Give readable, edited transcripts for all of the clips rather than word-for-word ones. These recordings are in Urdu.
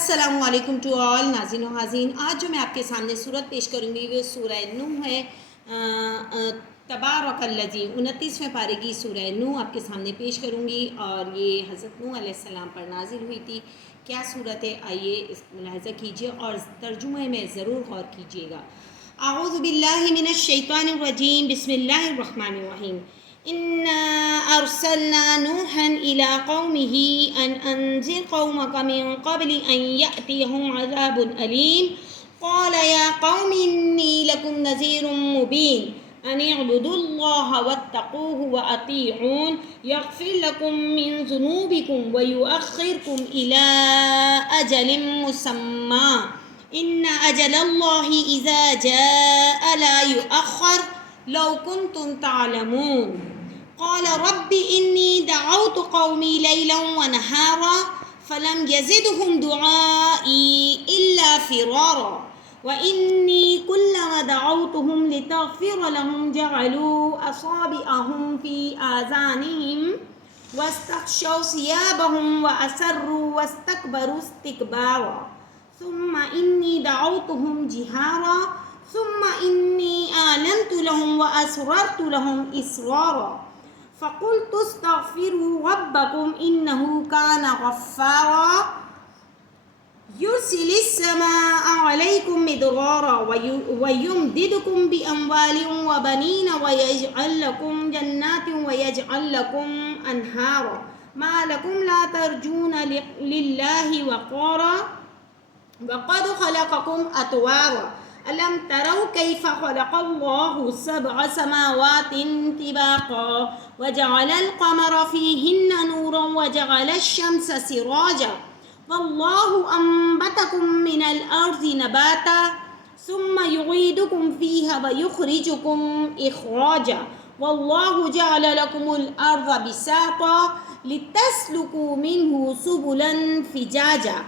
السلام علیکم ٹو آل ناظرین و حاضرین. آج جو میں آپ کے سامنے صورت پیش کروں گی وہ سورہ نوح ہے. تبارک الذی 29ویں پارے کی سورہ نوح آپ کے سامنے پیش کروں گی اور یہ حضرت نوح علیہ السلام پر نازل ہوئی تھی. کیا صورت ہے آئیے اس ملاحظہ کیجیے اور ترجمے میں ضرور غور کیجیے گا. اعوذ باللہ من الشیطان الرجیم بسم اللہ الرحمن الرحیم. إِنَّا أَرْسَلْنَا نُوحًا إِلَىٰ قَوْمِهِ أَنْ أَنذِرْ قَوْمَكَ مِنْ قَبْلِ أَنْ يَأْتِيَهُمْ عَذَابٌ أَلِيمٌ قَالَ يَا قَوْمِ إِنِّي لَكُمْ نَذِيرٌ مُّبِينٌ أَنِ اعْبُدُوا اللَّهَ وَاتَّقُوهُ وَأَطِيعُونِ يَغْفِرْ لَكُم مِّن ذُنُوبِكُمْ وَيُؤَخِّرْكُمْ إِلَىٰ أَجَلٍ مُّسَمًّى إِنَّ أَجَلَ اللَّهِ إِذَا جَاءَ لَا يُؤَخَّرُ لَوْ كُنتُمْ تَعْلَمُونَ. قال رب إني دعوت قومي ليلا ونهارا فلم يزدهم دعائي إلا فرارا وإني كلما دعوتهم لتغفر لهم جعلوا أصابعهم في آذانهم واستغشوا ثيابهم وأسروا واستكبروا استكبارا ثم إني دعوتهم جهارا ثم إني أعلنت لهم وأسررت لهم إسرارا فقلت استغفروا ربكم إنه كان غفارا يرسل السماء عليكم مدرارا ويمددكم بأموال وبنين ويجعل لكم جنات ويجعل لكم أنهارا ما لكم لا ترجون لله وقارا وقد خلقكم أطوارا ألم تروا كيف خلق الله 7 سماوات طباقا وجعل القمر فيهن نورا وجعل الشمس سراجا والله أنبتكم من الأرض نباتا ثم يعيدكم فيها ويخرجكم إخراجا والله جعل لكم الأرض بساطا لتسلكوا منه سبلا فجاجا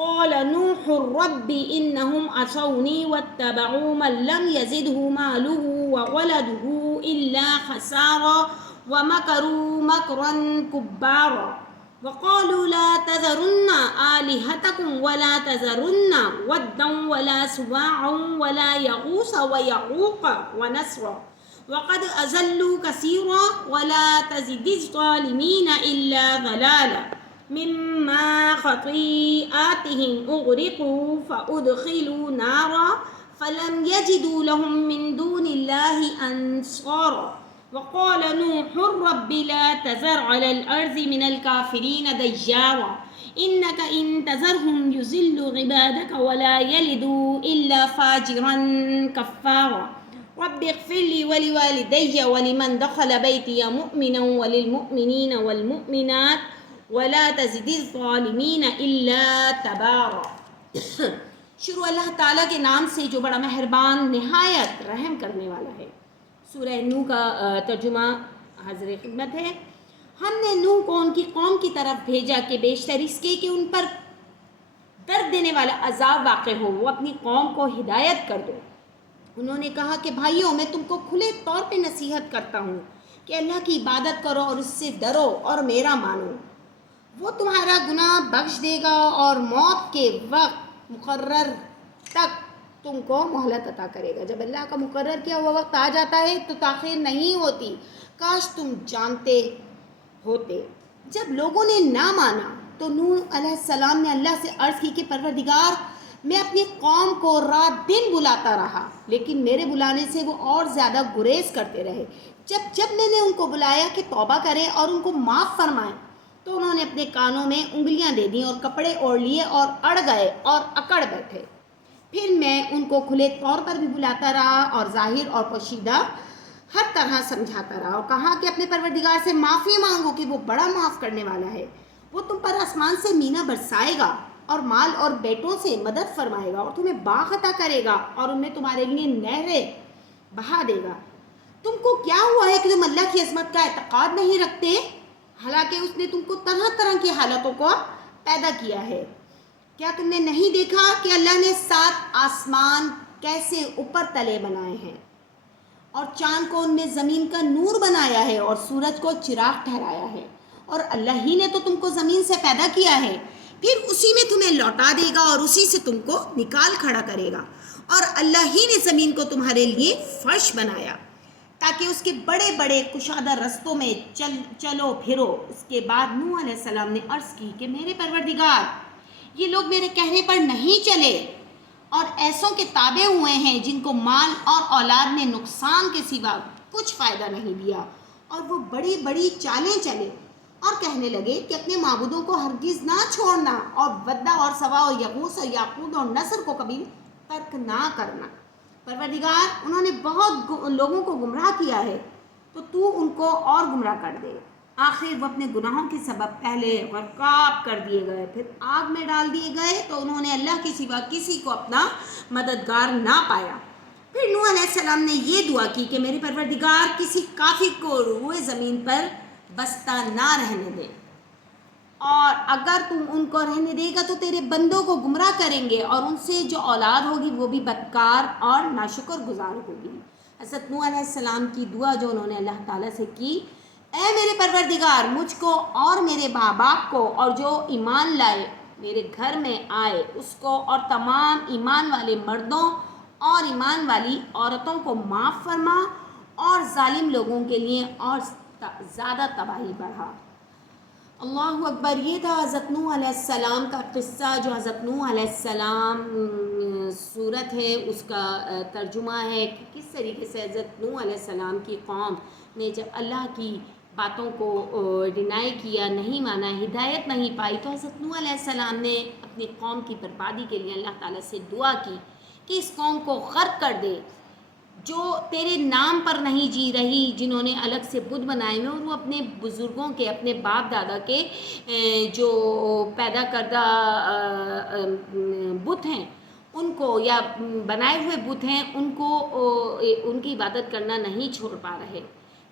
قال نوح رب إنهم عصوني واتبعوا من لم يزده ماله وولده إلا خسارا ومكروا مكرا كبارا وقالوا لا تذرن آلهتكم ولا تذرن ودا ولا سواعا ولا يغوث ويعوق ونسرا وقد أضلوا كثيرا ولا تزد الظالمين إلا ضلالا مما خطيئاتهم أغرقوا فأدخلوا نارا فلم يجدوا لهم من دون الله أنصارا وقال نوح رب لا تذر على الأرض من الكافرين ديارا إنك إن تذرهم يضلوا عبادك ولا يلدوا إلا فاجرا كفارا رب اغفر لي ولوالدي ولمن دخل بيتي مؤمنا وللمؤمنين والمؤمنات ولا تزد الظالمین الا تبارا. شروع اللہ تعالیٰ کے نام سے جو بڑا مہربان نہایت رحم کرنے والا ہے. سورہ نوح کا ترجمہ حاضر خدمت ہے. ہم نے نوح کو ان کی قوم کی طرف بھیجا کہ بیشتر اس کے کہ ان پر درد دینے والا عذاب واقع ہو وہ اپنی قوم کو ہدایت کر دو. انہوں نے کہا کہ بھائیوں میں تم کو کھلے طور پہ نصیحت کرتا ہوں کہ اللہ کی عبادت کرو اور اس سے ڈرو اور میرا مانو. وہ تمہارا گناہ بخش دے گا اور موت کے وقت مقرر تک تم کو مہلت عطا کرے گا. جب اللہ کا مقرر کیا ہوا وقت آ جاتا ہے تو تاخیر نہیں ہوتی. کاش تم جانتے ہوتے. جب لوگوں نے نہ مانا تو نوح علیہ السلام نے اللہ سے عرض کی کہ پروردگار میں اپنی قوم کو رات دن بلاتا رہا لیکن میرے بلانے سے وہ اور زیادہ گریز کرتے رہے. جب میں نے ان کو بلایا کہ توبہ کریں اور ان کو معاف فرمائیں تو انہوں نے اپنے کانوں میں انگلیاں دے دیں اور کپڑے اوڑھ لیے اور اڑ گئے اور اکڑ بیٹھے. پھر میں ان کو کھلے طور پر بھی بلاتا رہا اور ظاہر اور پوشیدہ ہر طرح سمجھاتا رہا اور کہا کہ اپنے پروردگار سے معافی مانگو کہ وہ بڑا معاف کرنے والا ہے. وہ تم پر آسمان سے مینا برسائے گا اور مال اور بیٹوں سے مدد فرمائے گا اور تمہیں باغ عطا کرے گا اور ان میں تمہارے لیے نہریں بہا دے گا. تم کو کیا ہوا ہے کہ تم اللہ کی عظمت کا اعتقاد نہیں رکھتے حالانکہ اس نے تم کو طرح طرح کی حالتوں کو پیدا کیا ہے. کیا تم نے نہیں دیکھا کہ اللہ نے 7 آسمان کیسے اوپر تلے بنائے ہیں اور چاند کو ان میں زمین کا نور بنایا ہے اور سورج کو چراغ ٹھہرایا ہے اور اللہ ہی نے تو تم کو زمین سے پیدا کیا ہے. پھر اسی میں تمہیں لوٹا دے گا اور اسی سے تم کو نکال کھڑا کرے گا. اور اللہ ہی نے زمین کو تمہارے لیے فرش بنایا تاکہ اس کے بڑے بڑے کشادہ رستوں میں چلو پھرو. اس کے بعد نوح علیہ السلام نے عرض کی کہ میرے پروردگار، یہ لوگ میرے کہنے پر نہیں چلے اور ایسوں کے تابع ہوئے ہیں جن کو مال اور اولاد نے نقصان کے سوا کچھ فائدہ نہیں دیا. اور وہ بڑی بڑی چالیں چلے اور کہنے لگے کہ اپنے معبودوں کو ہرگز نہ چھوڑنا اور ودہ اور سوا اور یغوث اور یعقوب اور نصر کو کبھی ترک نہ کرنا. پروردگار، انہوں نے بہت لوگوں کو گمراہ کیا ہے تو تو ان کو اور گمراہ کر دے. آخر وہ اپنے گناہوں کے سبب پہلے غرقاب کر دیے گئے، پھر آگ میں ڈال دیے گئے تو انہوں نے اللہ کے سوا کسی کو اپنا مددگار نہ پایا. پھر نوح علیہ السلام نے یہ دعا کی کہ میرے پروردگار، کسی کافر کو روئے زمین پر بستہ نہ رہنے دے، اور اگر تم ان کو رہنے دے گا تو تیرے بندوں کو گمراہ کریں گے اور ان سے جو اولاد ہوگی وہ بھی بدکار اور ناشکر گزار ہوگی. حضرت نوح علیہ السلام کی دعا جو انہوں نے اللہ تعالیٰ سے کی، اے میرے پروردگار، مجھ کو اور میرے ماں باپ کو اور جو ایمان لائے میرے گھر میں آئے اس کو اور تمام ایمان والے مردوں اور ایمان والی عورتوں کو معاف فرما اور ظالم لوگوں کے لیے اور زیادہ تباہی بڑھا. اللہ اکبر. یہ تھا حضرت نوح علیہ السلام کا قصہ، جو حضرت نوح علیہ السلام صورت ہے اس کا ترجمہ ہے کہ کس طریقے سے حضرت نوح علیہ السلام کی قوم نے جب اللہ کی باتوں کو ڈینائی کیا، نہیں مانا، ہدایت نہیں پائی، تو حضرت نوح علیہ السلام نے اپنی قوم کی بربادی کے لیے اللہ تعالیٰ سے دعا کی کہ اس قوم کو غرق کر دے جو تیرے نام پر نہیں جی رہی، جنہوں نے الگ سے بت بنائے ہوئے اور وہ اپنے بزرگوں کے، اپنے باپ دادا کے جو پیدا کردہ بت ہیں ان کو، یا بنائے ہوئے بت ہیں ان کو، ان کی عبادت کرنا نہیں چھوڑ پا رہے.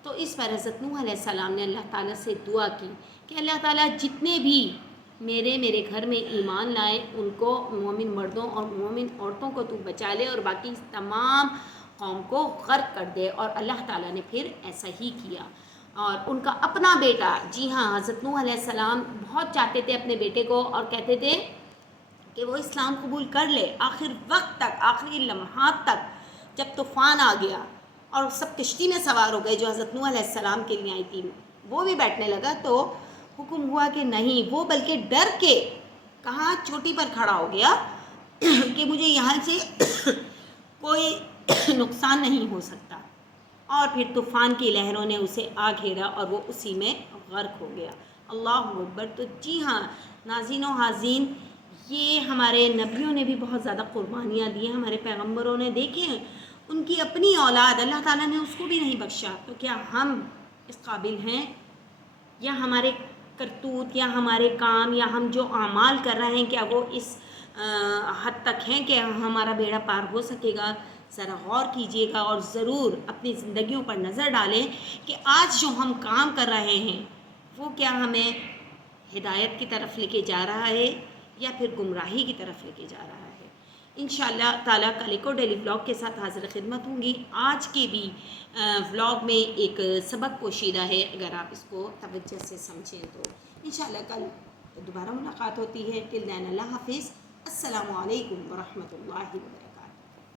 تو اس پر حضرت نوح علیہ السلام نے اللہ تعالیٰ سے دعا کی کہ اللہ تعالیٰ جتنے بھی میرے گھر میں ایمان لائے ان کو، مومن مردوں اور مومن عورتوں کو تو بچا لے اور باقی تمام قوم کو غرق کر دے. اور اللہ تعالیٰ نے پھر ایسا ہی کیا. اور ان کا اپنا بیٹا، جی ہاں، حضرت نوح علیہ السلام بہت چاہتے تھے اپنے بیٹے کو اور کہتے تھے کہ وہ اسلام قبول کر لے. آخر وقت تک، آخری لمحات تک جب طوفان آ گیا اور سب کشتی میں سوار ہو گئے جو حضرت نوح علیہ السلام کے لیے آئی تھی، وہ بھی بیٹھنے لگا تو حکم ہوا کہ نہیں، وہ بلکہ ڈر کے کہاں چوٹی پر کھڑا ہو گیا کہ مجھے یہاں سے کوئی نقصان نہیں ہو سکتا. اور پھر طوفان کی لہروں نے اسے آ گھیرا اور وہ اسی میں غرق ہو گیا. اللہ اکبر. تو جی ہاں ناظرین و حاضرین، یہ ہمارے نبیوں نے بھی بہت زیادہ قربانیاں دی ہیں، ہمارے پیغمبروں نے، دیکھیں ان کی اپنی اولاد اللہ تعالیٰ نے اس کو بھی نہیں بخشا. تو کیا ہم اس قابل ہیں، یا ہمارے کرتوت یا ہمارے کام یا ہم جو اعمال کر رہے ہیں کیا وہ اس حد تک ہیں کہ ہمارا بیڑا پار ہو سکے گا؟ ذرا غور کیجئے گا اور ضرور اپنی زندگیوں پر نظر ڈالیں کہ آج جو ہم کام کر رہے ہیں وہ کیا ہمیں ہدایت کی طرف لے کے جا رہا ہے یا پھر گمراہی کی طرف لے کے جا رہا ہے. انشاءاللہ تعالیٰ کل ایک اور ڈیلی ولاگ کے ساتھ حاضر خدمت ہوں گی. آج کے بھی ولاگ میں ایک سبق پوشیدہ ہے، اگر آپ اس کو توجہ سے سمجھیں تو انشاءاللہ کل دوبارہ ملاقات ہوتی ہے. ٹل دین اللہ حافظ. السلام علیکم ورحمۃ اللہ وبرکاتہ.